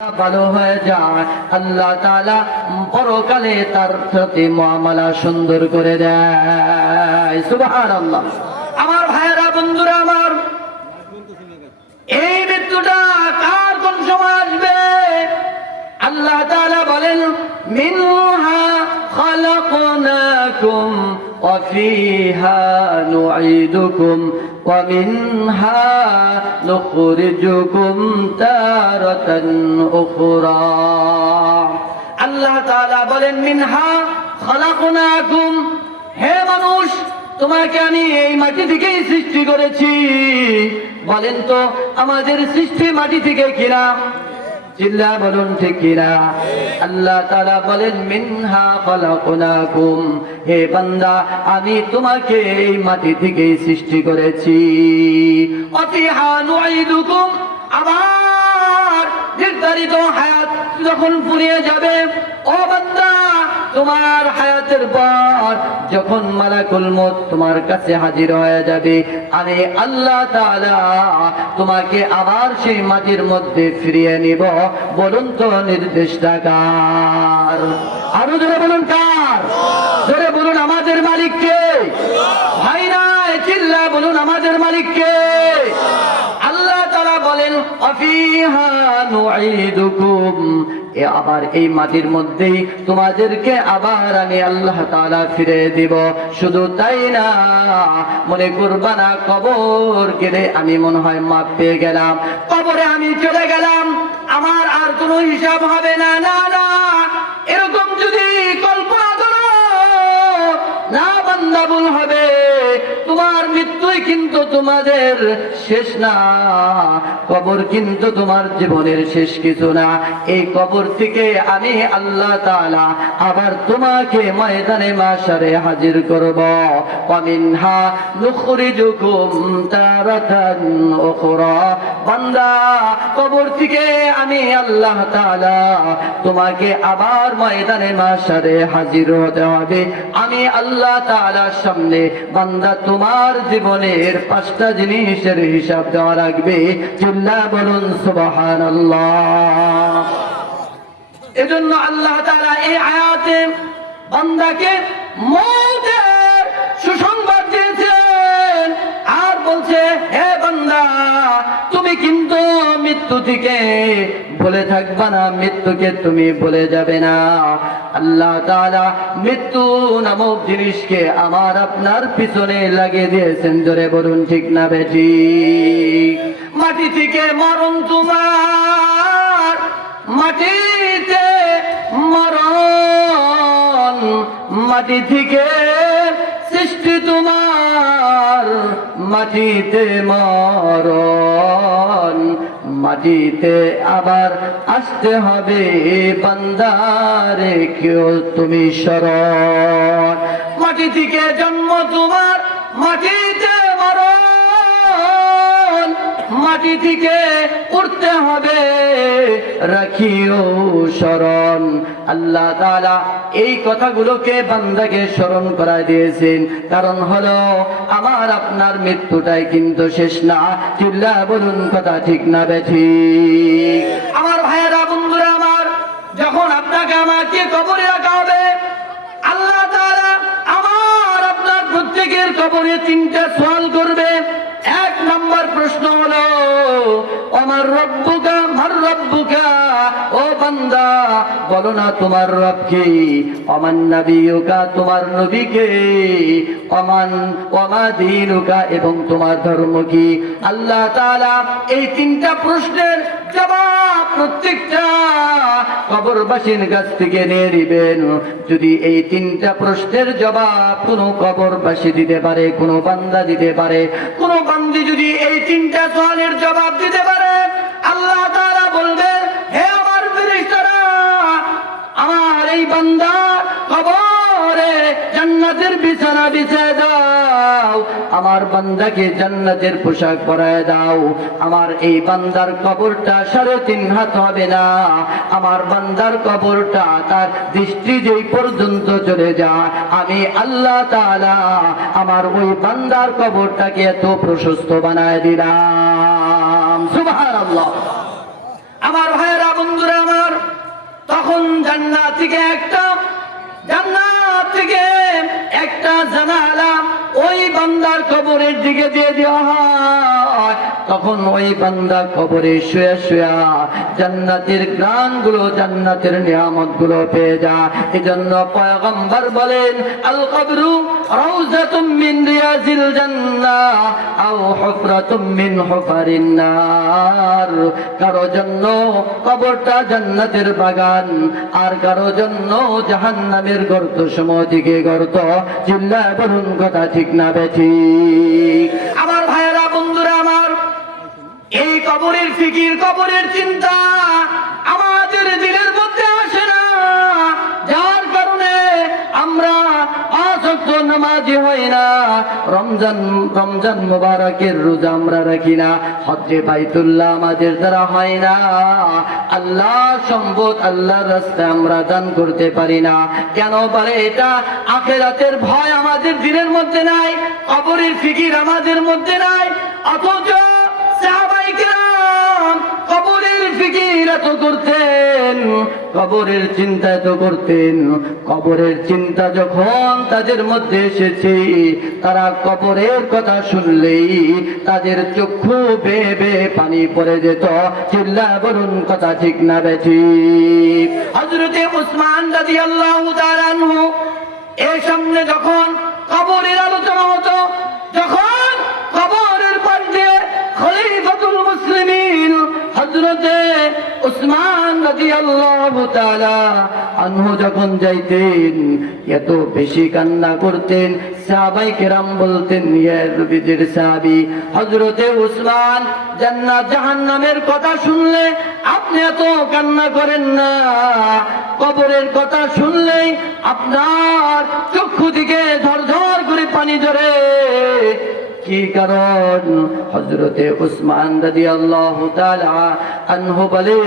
ভালো হয়ে যায়, আল্লাহ তাআলা পরকালে তার সাথে মুআমালা সুন্দর করে দেয়। সুবহানাল্লাহ। আমার ভাইয়েরা, বন্ধুরা আমার, এই মৃত্যুটা কার কোন সময় আসবে? আল্লাহ তাআলা বলেন, মিনহা খালাকনাকুম ওয়া ফিহা নুঈদুকুম ওয়া মিনহা নুখরিজুকুম তারাতান উখরা। আল্লাহ তাআলা বলেন, মিনহা খালাকনাকুম, হে মানুষ, তোমাকে আমি এই মাটি থেকেই সৃষ্টি করেছি। বলেন তো, আমাদের সৃষ্টি মাটি থেকে কিনা? চিল্লা বলুন ঠিক কিনা? আল্লাহ তাআলা বলেন, মিনহা খালাকনাকুম, হে বান্দা, আমি তোমাকে এই মাটি থেকেই সৃষ্টি করেছি। অফিহা নুঈদুকুম, আবার নির্ধারিত হায়াত যখন ফুরিয়ে যাবে, ও বান্দা, তোমার হায়াতের পর যখন মালাকুল মউত তোমার কাছে হাজির হয়ে যাবে, আমি আল্লাহ তাআলা তোমাকে আবার সেই মাটির মধ্যে ফিরিয়ে নিব। বলুন তো, নির্দেশটা কার? আরো জোরে বলুন, কার? জোরে বলুন, আমাদের মালিক কে? ভাই নাই, চিল্লা বলুন, আমাদের মালিক কে? আল্লাহ তাআলা বলেন, অফিহা নুঈদুকুম, আবার এই মাটির মধ্যেই তোমাদেরকে আবার আমি আল্লাহ তাআলা ফিরে দিব। শুধু তাই না, মনে করবা না কবর গেলে আমি মনে হয় মাপ পেয়ে গেলাম, কবরে আমি চলে গেলাম, আমার আর কোনো হিসাব হবে না। না না, এরকম যদি কল্পনা করো, না বান্দা, ভুল হবে। তোমার মৃত্যুই কিন্তু তোমাদের শেষ না, কবর কিন্তু তোমার জীবনের শেষ কিছু না। এই কবর থেকে আমি আল্লাহ তাআলা আবার তোমাকে ময়দানে মাশারে হাজির করব। ওয়া মিনহা নুখরিজুকুম তারাতান উখরা, বান্দা, কবর থেকে আমি আল্লাহ তাআলা তোমাকে আবার ময়দানে মাশারে হাজির হতে হবে। আমি আল্লাহ তাআলার সামনে বান্দা তোমার জীবনের 5টা জিনিসের হিসাব দেওয়া লাগবে। চিল্লা বলুন সুবহানাল্লাহ। এজন্য আল্লাহ তাআলা এই আয়াতে বান্দাকে মওতের সুসংবাদ দিয়েছেন আর বলছে, হে বান্দা, তুমি কিন্তু মৃত্যু থেকে ভুলে থাকবা না, মৃত্যুকে তুমি ভুলে যাবে না। আল্লাহ তাআলা মৃত্যু নামক জিনিসকে আমার আপনার পিছনে লাগিয়ে দিয়েছেন। জোরে বলুন ঠিক না বেঠিক? মাটি থেকে মরণ তোমার, মাটিতে মরণ, মাটি থেকে সৃষ্টি তোমার, মাটিতে মরণ, মাটিতে আবার আসতে হবে বান্দারে, কেউ তুমি স্মরণ। মাটি থেকে জন্ম তোমার, মাটিতে মরণ, মাটি থেকে উঠতে হবে, রাখিও স্মরণ। আল্লাহ তাআলা এই কথাগুলোকে বান্দাকে স্মরণ করা দিয়েছেন, কারণ হলো আমার আপনার মৃত্যুটাই কিন্তু শেষ না। চিল্লা বলুন, কথা ঠিক না বেঠিক? আমার ভাইয়েরা, বন্ধুরা আমার, যখন আপনাকে আমাকে কবরে রাখা হবে, আল্লাহ তাআলা আমার আপনার প্রত্যেকের কবরে 3টা সওয়াল করবে। 1 নম্বর প্রশ্ন হলো, আমার রব্বুকা, মার রব্বুকা, ও বান্দা, বলো না তোমার রব কি? ওমান নাবিয়ুকা, তোমার নবী কে? ওমা দীনুকা, এবং তোমার ধর্ম কি? আল্লাহ তাআলা এই 3টা প্রশ্নের জবাব প্রত্যেকটা কবরবাসীর কাছ থেকে নিয়ে নেবেন। যদি এই 3টা প্রশ্নের জবাব কোনো কবরবাসী দিতে পারে, কোনো বান্দা দিতে পারে, কোনো বান্দি যদি এই 3টা সওয়ালের জবাব দিতে পারে, আল্লাহ তাআলা বলবেন, হে আমার ফেরেশতারা, আমার এই বান্দা কবরে জান্নাতের বিছানা বিছিয়ে দাও, আমার বান্দাকে জান্নাতের পোশাক পরায় দাও। আমার এই বান্দার কবরটা 3.5 হাত হবে না, আমার বান্দার কবরটা তার দৃষ্টি যেই পর্যন্ত চলে যায়, আমি আল্লাহ তাআলা আমার ওই বান্দার কবরটাকে এত প্রশস্ত বানায় দিলাম। সুবহানাল্লাহ। আমার ভাইয়েরা, বন্ধুরা আমার, তখন জান্নাত থেকে একটা জানালা ওই বান্দার কবরের দিকে দিয়ে দেওয়া হয়। তখন ওই বান্দা কবরে শুয়ে শুয়ে জান্নাতের গ্রানগুলো, জান্নাতের নিয়ামতগুলো পেয়ে যায়। এজন্য পয়গম্বর বলেন, আল কবরু রাউযাতুম মিন রিয়াজিল জান্নাহ আও হুফরাতুম মিন হুফারিন নার। কারো জন্য কবরটা জান্নাতের বাগান, আর কারো জন্য জাহান্নামের গর্ত সমূহ থেকে গর্ত। চিল্লায় বলুন কথা ঠিক না বেঠিক? আমার ভাইয়েরা, বন্ধুরা আমার, এই কবরের ফিকির, কবরের চিন্তা আমাদের দিলের মধ্যে আসে না, যার কারণে আমরা পাঁচ ওয়াক্ত নামাজি হই না, রমজান মুবারকের রোজা আমরা রাখি না, হজ্জে বাইতুল্লাহ আমাদের দ্বারা হয় না, আল্লাহ সম্পদ আল্লাহর রাস্তায় আমরা দান করতে পারি না। কেন পারে? এটা আখিরাতের ভয় আমাদের দিলের মধ্যে নাই, কবরের ফিকির আমাদের মধ্যে নাই। অথচ সাহাবায়ে কেরাম কবরের ফিকির এত করতেন, কবরের চিন্তা এত করতেন। কবরের চিন্তা যখন তাদের মধ্যে এসেছে, তারা কবরের কথা শুনলেই তাদের চক্ষু বেয়ে বেয়ে পানি পড়ে যেত। চিল্লায় বলুন কথা ঠিক না বেঠিক? হযরতে উসমান রাদিয়াল্লাহু তাআলা আনহু এর সামনে যখন কবরের আলোচনা হতো, যখন কবরের পাশে খলিফাতুল মুসলিমিন হযরতে উসমান রাদিয়াল্লাহু তাআলা আনহু যখন যাইতেন, এত বেশি কান্না করতেন, সাহাবায়ে কেরাম বলতেন, ইয়া নবীজির সাহাবী হযরতে উসমান, জান্নাত জাহান্নামের কথা শুনলে আপনি এত কান্না করেন না, কবরের কথা শুনলেই আপনার চক্ষু থেকে ঝরঝর করে পানি ঝরে। কি কারণ? হযরতে উসমান রাদিয়াল্লাহু তাআলা আনহু বলে,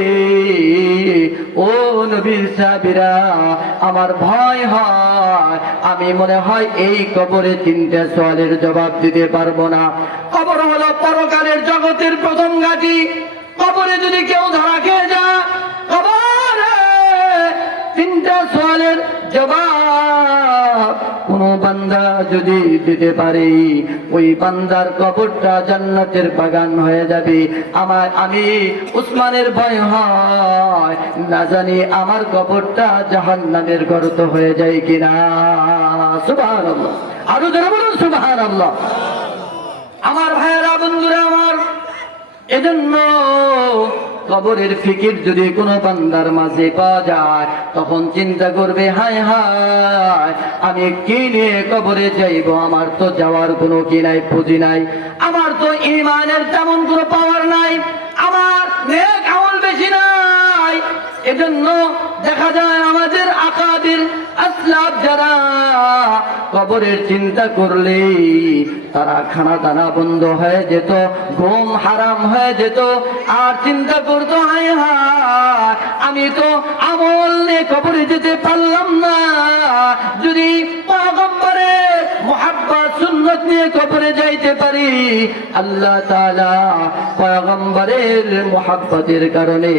ও নবীর সাহাবীরা, আমার ভয় হয়, আমি মনে হয় এই কবরে তিনটা সওয়ালের জবাব দিতে পারবো না। কবর হলো পরকালের জগতের প্রথম ঘাঁটি। কবরে যদি কেউ ধরা খেয়ে যায়, কবরে তিনটা সওয়ালের জবাব কোন বান্দা যদি দিতে পারে, ওই বান্দার কবরটা জান্নাতের বাগান হয়ে যাবে। আমি উসমানের ভয় হয়, না জানি আমার কবরটা জাহান্নামের গর্ত হয়ে যায় কিনা। সুবহানাল্লাহ, আরো জোরে বলুন সুবহানাল্লাহ। আমার ভাইয়েরা, বন্ধুরা আমার, এজন্য কবরের ফিকির যদি কোনো বান্দার মাঝে পাওয়া যায়, তখন চিন্তা করবে, হায় হায়, আমি কি নিয়ে কবরে যাইব? আমার তো যাওয়ার কোনো কি নাই, পুঁজি নাই, আমার তো ঈমানের তেমন কোনো পাওয়ার নাই, আমার নেক আমল বেশি নাই। এজন্য দেখা যায় আমাদের আকাবির আসলাফ যারা কবরের চিন্তা করলে তারা খানা দানা বন্ধ হয়ে যেত, ঘুম হারাম হয়ে যেত, আর চিন্তা করতো, হায় হায়, আমি তো আমল নিয়ে কবরে যেতে পারলাম না। যদি পয়গম্বরের মুহাব্বত সুন্নত নিয়ে কবরে যাইতে পারি, আল্লাহ তাআলা পয়গম্বরের মুহাব্বতের কারণে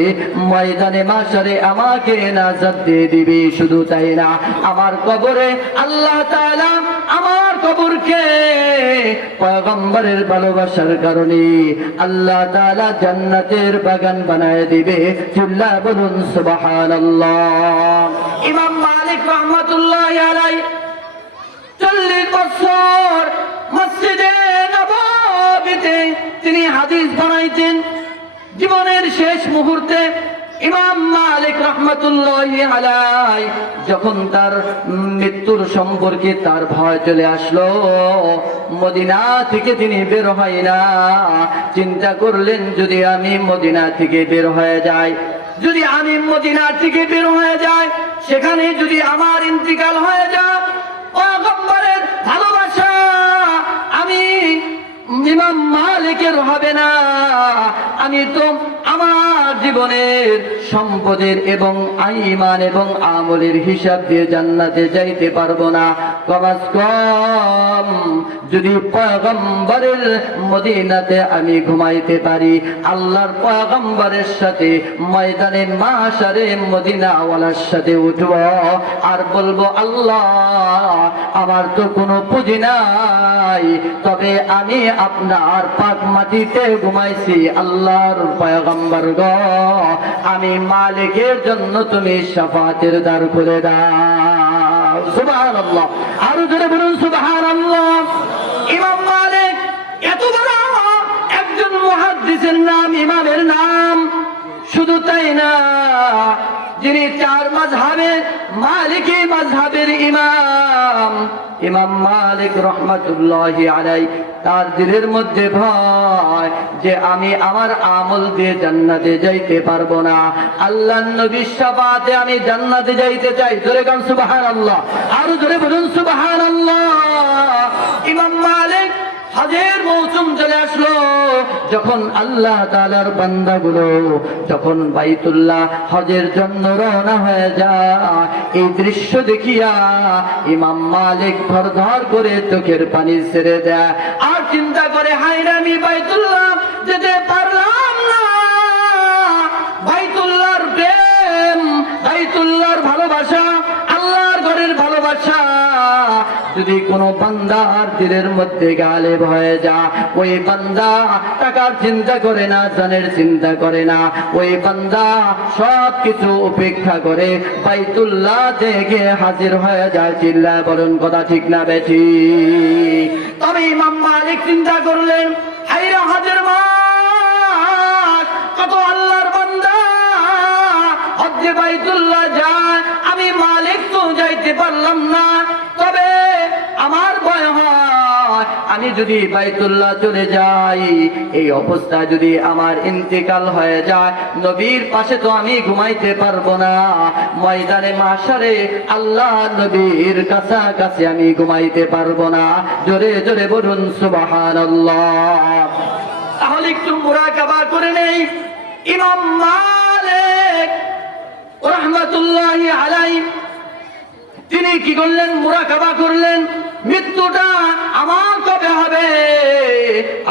ময়দানে মাশারে আমাকে নাজাত দিয়ে দিবে। শুধু তাই না, আমার কবরে আল্লাহ তাআলা আমার কবরকে পয়গম্বরের ভালোবাসার কারণে আল্লাহ তাআলা জান্নাতের বাগান বানায় দিবে। চিল্লায় বলুন সুবহানাল্লাহ। ইমাম মালিক রাহমাতুল্লাহি আলাইহি 40 বছর মসজিদে নববীতে তিনি হাদিস বানাইতেন। জীবনের শেষ মুহূর্তে ইমাম মালিক রাহমাতুল্লাহি আলাইহি যখন তার মৃত্যুর সম্পর্কে তার ভয় চলে আসলো, মদিনা থেকে তিনি বের হয় না। চিন্তা করলেন, যদি আমি মদিনা থেকে বের হয়ে যাই, যদি আমি মদিনা থেকে বের হয়ে যাই, সেখানে যদি আমার ইন্তিকাল হয়ে যায়, পয়গম্বরের ভালোবাসা আমি ইমাম মালিকের হবে না। আমি তো আমার জীবনের সম্পদের এবং ঈমান এবং আমলের হিসাব দিয়ে জান্নাতে যাইতে পারবো না। কমাস কম যদি পয়গম্বরের মদিনাতে আমি ঘুমাইতে পারি, আল্লাহর পয়গম্বরের সাথে ময়দানে মাশারে মদিনাওয়ালার সাথে উঠব আর বলবো, আল্লাহ আমার তো কোনো পুঁজি নাই, তবে আমি আপনার পাক মাটিতে ঘুমাইছি। আল্লাহর পয়গম্বর গো, আমি মালিকের জন্য তুমি শাফাতের দ্বার খুলে দাও। সুবহানাল্লাহ, আরো জোরে বলুন সুবহানাল্লাহ। ইমাম মালিক এত বড় একজন মুহাদ্দিসের নাম, ইমামের নাম। শুধু তাই না, যিনি চার মাযহাবের মালিকি মাযহাবের ইমাম, ইমাম মালিক রহমাতুল্লাহি আলাইহি, তার দিলের মধ্যে ভয় যে আমি আমার আমল দিয়ে জান্নাতে যাইতে পারবো না, আল্লাহর নবীর শাফাতে আমি জান্নাতে যাইতে চাই। জোরে গান সুবহানাল্লাহ, আরো জোরে বলুন সুবহানাল্লাহ। ইমাম মালিক হজের মৌসুম চলে আসলো, যখন আল্লাহ তাআলার বান্দাগুলো যখন বাইতুল্লাহ হজের জন্য রওনা হয়ে যায়, এই দৃশ্য দেখিয়া ইমাম মালিক ধর করে চোখের পানি ছেড়ে দেয় আর চিন্তা করে, হায় রে, আমি বাইতুল্লাহ যেতে পারলাম না। বাইতুল্লাহর প্রেম, বাইতুল্লাহর ভালোবাসা, আল্লাহর ঘরের ভালোবাসা যদি কোনো বান্দার দিলের মধ্যে গালেব হয়ে যায়, ওই বান্দা টাকার চিন্তা করে না, জানের চিন্তা করে না, ওই বান্দা সব কিছু উপেক্ষা করে বাইতুল্লাহ থেকে হাজির হয়ে যায়। চিল্লায় বলুন কথা ঠিক না বেঠিক? তবে ইমাম মালিক চিন্তা করলেন, হায়রে হজের মাস, কত আল্লাহর বান্দা হজ্জে বাইতুল্লাহ যায়, আমি মালিক তো যাইতে পারলাম না। তবে আমার ভয় হয়, আমি যদি বাইতুল্লাহ চলে যাই, এই অবস্থায় যদি আমার ইন্তেকাল হয়ে যায়, নবীর পাশে তো আমি ঘুমাইতে পারবো না, ময়দানে মাশারে আল্লাহ নবীর কাছাকাছি আমি ঘুমাইতে পারবো না। জোরে জোরে বলুন সুবহানাল্লাহ। তাহলে একটু মুরাকাবা করে নেই। ইমাম মালিক রাহমাতুল্লাহি আলাইহি তিনি কি করলেন? মুরাকাবা করলেন, মৃত্যুটা আমার কবে হবে,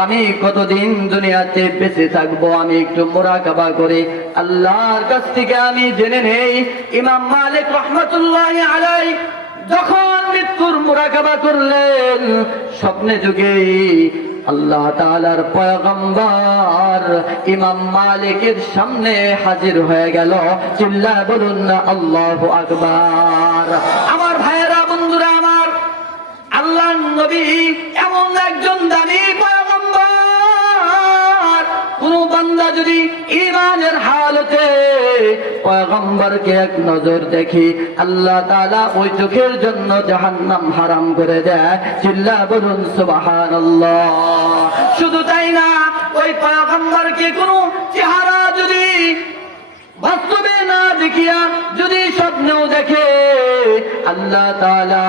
আমি কতদিন দুনিয়াতে বেঁচে থাকবো, আমি একটু মুরাকাবা করে আল্লাহর কাছ থেকে আমি জেনে নেই। ইমাম মালিক রাহমাতুল্লাহি আলাইহি যখন মৃত্যুর মুরাকাবা করলেন, স্বপ্নে যুগে আল্লাহ তাআলার পয়গম্বর ইমাম মালিকের সামনে হাজির হয়ে গেল। চিল্লায় বলুন না আল্লাহু আকবার। আমার ভাইয়েরা, বন্ধুরা আমার, আল্লাহর নবী এমন একজন দামি পয়গম্বর, কোন বান্দা যদি ঈমানের হালতে পয়গম্বরকে এক নজর দেখি, আল্লাহ তাআলা ওই চোখের জন্য জাহান্নাম হারাম করে দেয়। চিল্লায় বলুন সুবহানাল্লাহ। শুধু তাই না, ওই পয়গম্বরকে কোন চেহারা যদি বাস্তবে না দেখিয়া যদি স্বপ্নেও দেখে, আল্লাহ তাআলা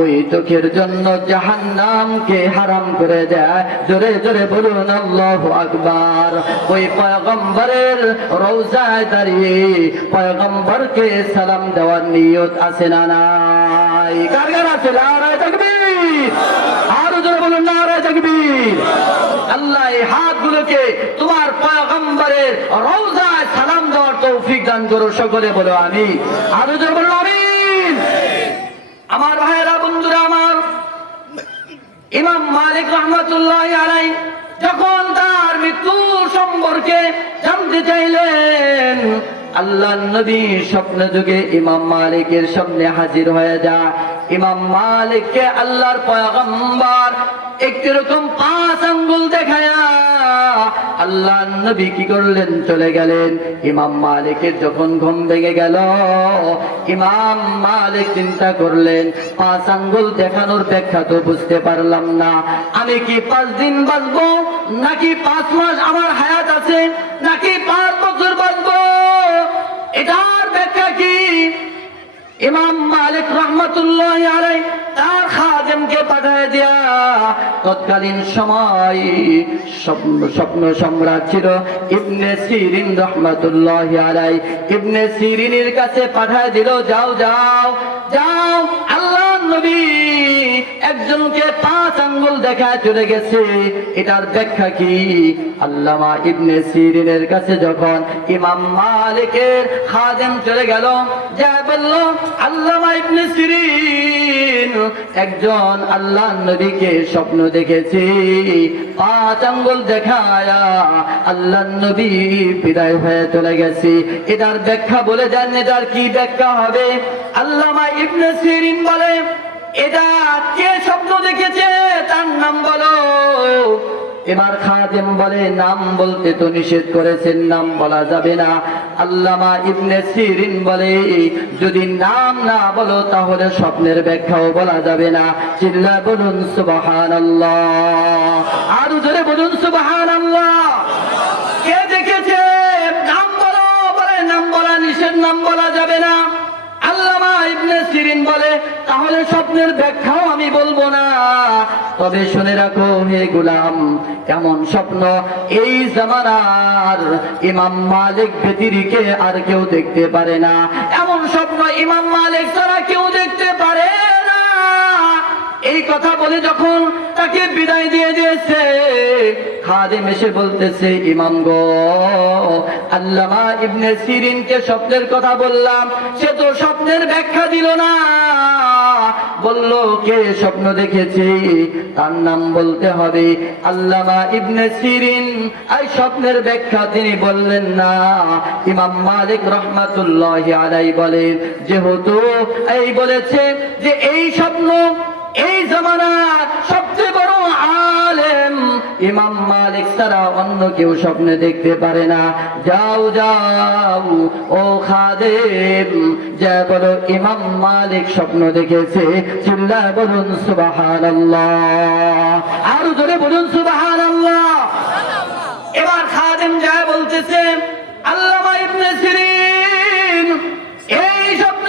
ওই চোখের জন্য জাহান্নামকে হারাম করে দেয়। জোরে জোরে বলুন আল্লাহু আকবার। ওই পয়গম্বরের রওজায় দাঁড়িয়ে পয়গম্বরকে সালাম দেওয়ার নিয়ত আছে না নাই? কার কার আছে? নারায়ে তাকবীর। আরো জোরে বলুন নারায়ে তাকবীর। আল্লাহ এই হাতগুলোকে তোমার পয়গম্বরের রওজায় সালাম দেওয়ার তৌফিক দান করো। সকলে বলো আমিন। আরো জোরে বলো আমিন। আমার ভাইয়েরা, বন্ধুরা আমার, ইমাম মালিক রাহমাতুল্লাহি আলাইহি যখন তার মৃত্যু সম্পর্কে জানতে চাইলেন, আল্লাহর নবী স্বপ্ন যুগে ইমাম মালিকের সামনে হাজির হয়ে যায়। ইমাম মালিককে আল্লাহর পয়গম্বর একটি রকম 5 আঙ্গুল দেখায়া আল্লাহর নবী কি করলেন? চলে গেলেন। ইমাম মালিকের যখন ঘুম ভেঙে গেল, ইমাম মালিক চিন্তা করলেন, 5 আঙ্গুল দেখানোর ব্যাখ্যা তো বুঝতে পারলাম না। আমি কি 5 দিন বাঁচবো, নাকি 5 মাস আমার হায়াত আছে, নাকি 5 বছর বাঁচবো, এটার ব্যাখ্যা কি? ইমাম মালিক রাহমাতুল্লাহি আলাইহি তার খাদেমকে পাঠিয়ে দিয়া, তৎকালীন সময় স্বপ্ন সম্রাট ছিল ইবনে সিরিন রাহমাতুল্লাহি আলাইহি, ইবনে সিরিনের কাছে পাঠিয়ে দিল, যাও যাও যাও, আল্লাহ নবী একজনকে 5 আঙ্গুল দেখায় চলে গেছে, এটার ব্যাখ্যা কি? আল্লামা ইবনে সিরিনের কাছে যখন ইমাম মালিকের খাদেম চলে গেল, যা বলল, আল্লামা ইবনে সিরিন একজন আল্লাহর নবীকে স্বপ্ন দেখেছে, 5 আঙ্গুল দেখায়া আল্লাহর নবী বিদায় হয়ে চলে গেছে, এটার ব্যাখ্যা বলে যান, এটার কি ব্যাখ্যা হবে? আল্লামা ইবনে সিরিন বলে, এটা কে স্বপ্ন দেখেছে তার নাম বলো। এবার খাদেম বলে, নাম বলতে তো নিষেধ করেছেন, নাম বলা যাবে না। আল্লামা ইবনে সিরিন বলে, যদি নাম না বলো তাহলে স্বপ্নের ব্যাখ্যাও বলা যাবে না। চিল্লা বলুন সুবহানাল্লাহ, আরো জোরে বলুন সুবহানাল্লাহ। কে দেখেছে? নাম বলো। বলে নাম বলা নিষেধ, নাম বলা যাবে না। আল্লামা ইবনে সিরিন বলে, তাহলে স্বপ্নের ব্যাখ্যাও আমি বলবো না, তবে শুনে রাখো হে গোলাম, এমন স্বপ্ন এই জামানার ইমাম মালিক ব্যতিরেকে আর কেউ দেখতে পারে না, এমন স্বপ্ন ইমাম মালিক ছাড়া কেউ দেখতে পারে না। এই কথা বলে যখন তাকে বিদায় দিয়ে দিয়েছে, খাদেম এসে বলতেছে, ইমাম গো, আল্লামা ইবনে সিরিনকে স্বপ্নের কথা বললাম, সে তো স্বপ্নের ব্যাখ্যা দিল না। বলল, কে স্বপ্ন দেখেছে তার নাম বলতে হবে। আল্লামা ইবনে সিরিন এই স্বপ্নের ব্যাখ্যা তিনি বললেন না। ইমাম মালিক রাহমাতুল্লাহি আলাইহি বলেন, যেহেতু এই বলেছে যে এই স্বপ্ন এই জামানার সবচেয়ে বড় আলেম ইমাম মালিক ছাড়া অন্য কেউ স্বপ্নে দেখতে পারে না, যাও যাও ও খাদেম, যা বলো ইমাম মালিক স্বপ্ন দেখেছে। চিল্লা বলুন সুবহানাল্লাহ, আরো জোরে বলুন সুবহানাল্লাহ। এবার খাদেম যা বলতেছে, আল্লামা ইবনে সিরিন এই স্বপ্ন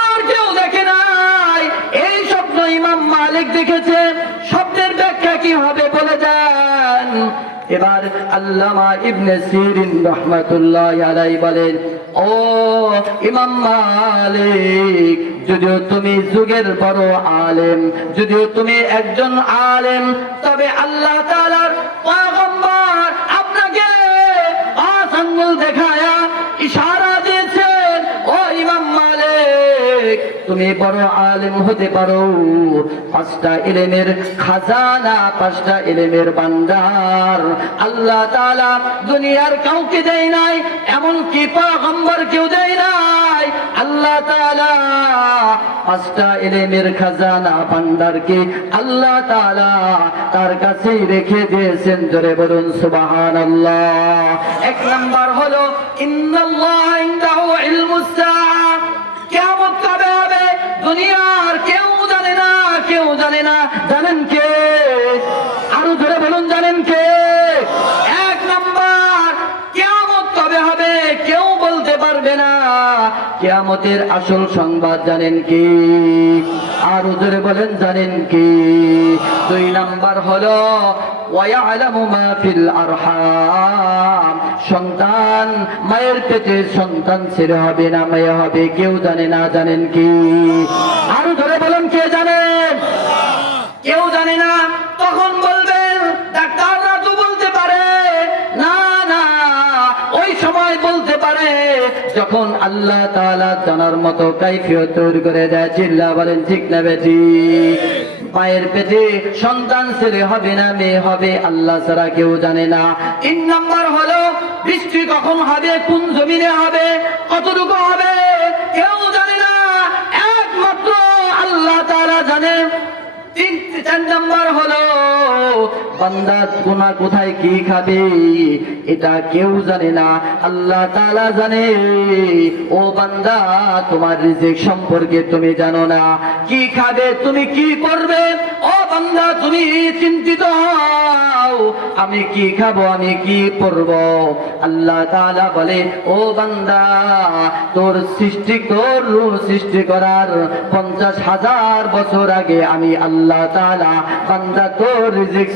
আর কেউ দেখে নাই, এই স্বপ্ন ইমাম মালিক দেখেছে, স্বপ্নের ব্যাখ্যা কি হবে বলে যান। এবার আল্লামা ইবনে সিরিন রাহমাতুল্লাহি আলাইহি বলেন, ও ইমাম মালিক, যদিও তুমি যুগের বড় আলেম, যদিও তুমি একজন আলেম, তবে আল্লাহ তাআলার পয়গম্বর আপনাকে 5 আঙ্গুল দেখায়া ইশারা দিয়েছেন, ও ইমাম মালিক, তুমি বড় আলেম হতে পারো, 5টা ইলমের খাজানা, 5টা ইলমের ভান্ডার আল্লাহ তাআলা দুনিয়ার কাউকে দেয় নাই, এমনকি পয়গম্বর কেউ দেয় নাই। আল্লাহ তাআলা 5টা ইলমের খাজানা ভান্ডারকে আল্লাহ তাআলা তার কাছেই রেখে দিয়েছেন। জোরে বলুন সুবহানাল্লাহ। 1 নাম্বার হলো, ইন্নাল্লাহা ইনদাহু ইলমুস সাআ, কিয়ামত কবে হবে দুনিয়ার কেউ জানে না, কেউ জানে না। জানেন কে? আরো জোরে বলুন, জানেন কে? 1 নাম্বার, কিয়ামত কবে হবে কেউ বলতে পারবে না। কিয়ামতের আসল সংবাদ জানেন কি? আরো জোরে বলেন, জানেন কি? 2 নাম্বার হলো, ওয়ায়ালামু মা ফিল আরহাম, সন্তান মায়ের পেটে সন্তান ছেলে হবে না মেয়ে হবে কেউ জানে না। জানেন কি? আরো জোরে বলেন, কে জানেন? কেউ জানে না। তখন বলবেন, ডাক্তাররা তো বলতে পারে। না না, ওই সময় বলতে পারে যখন আল্লাহ তাআলা জানার মতো কাইফিয়ত তৈরি করে দেয়। চিল্লা বলেন ঠিক না বেঠিক? মায়ের পেটে সন্তান ছেলে হবে না মেয়ে হবে আল্লাহ ছাড়া কেউ জানে না। 3 নাম্বার হলো, বৃষ্টি কখন হবে, কোন জমিনে হবে, কতটুকু হবে কেউ জানে না, একমাত্র আল্লাহ তাআলা জানে। 4 নাম্বার হলো, বান্দা কোথায় কি খাবে এটা কেউ জানে না, আল্লাহ তাআলা জানে। ও বান্দা, তোমার রিজিক সম্পর্কে তুমি জানো না, কি খাবে তুমি কি করবে। ও বান্দা, তুমি চিন্তিত হও, আমি কি খাবো, আমি কি পরব। আল্লাহ তাআলা বলে, ও বান্দা, তোর সৃষ্টি করার 50,000 বছর আগে আমি আল্লাহ তাআলা বান্দা তোর রিজিক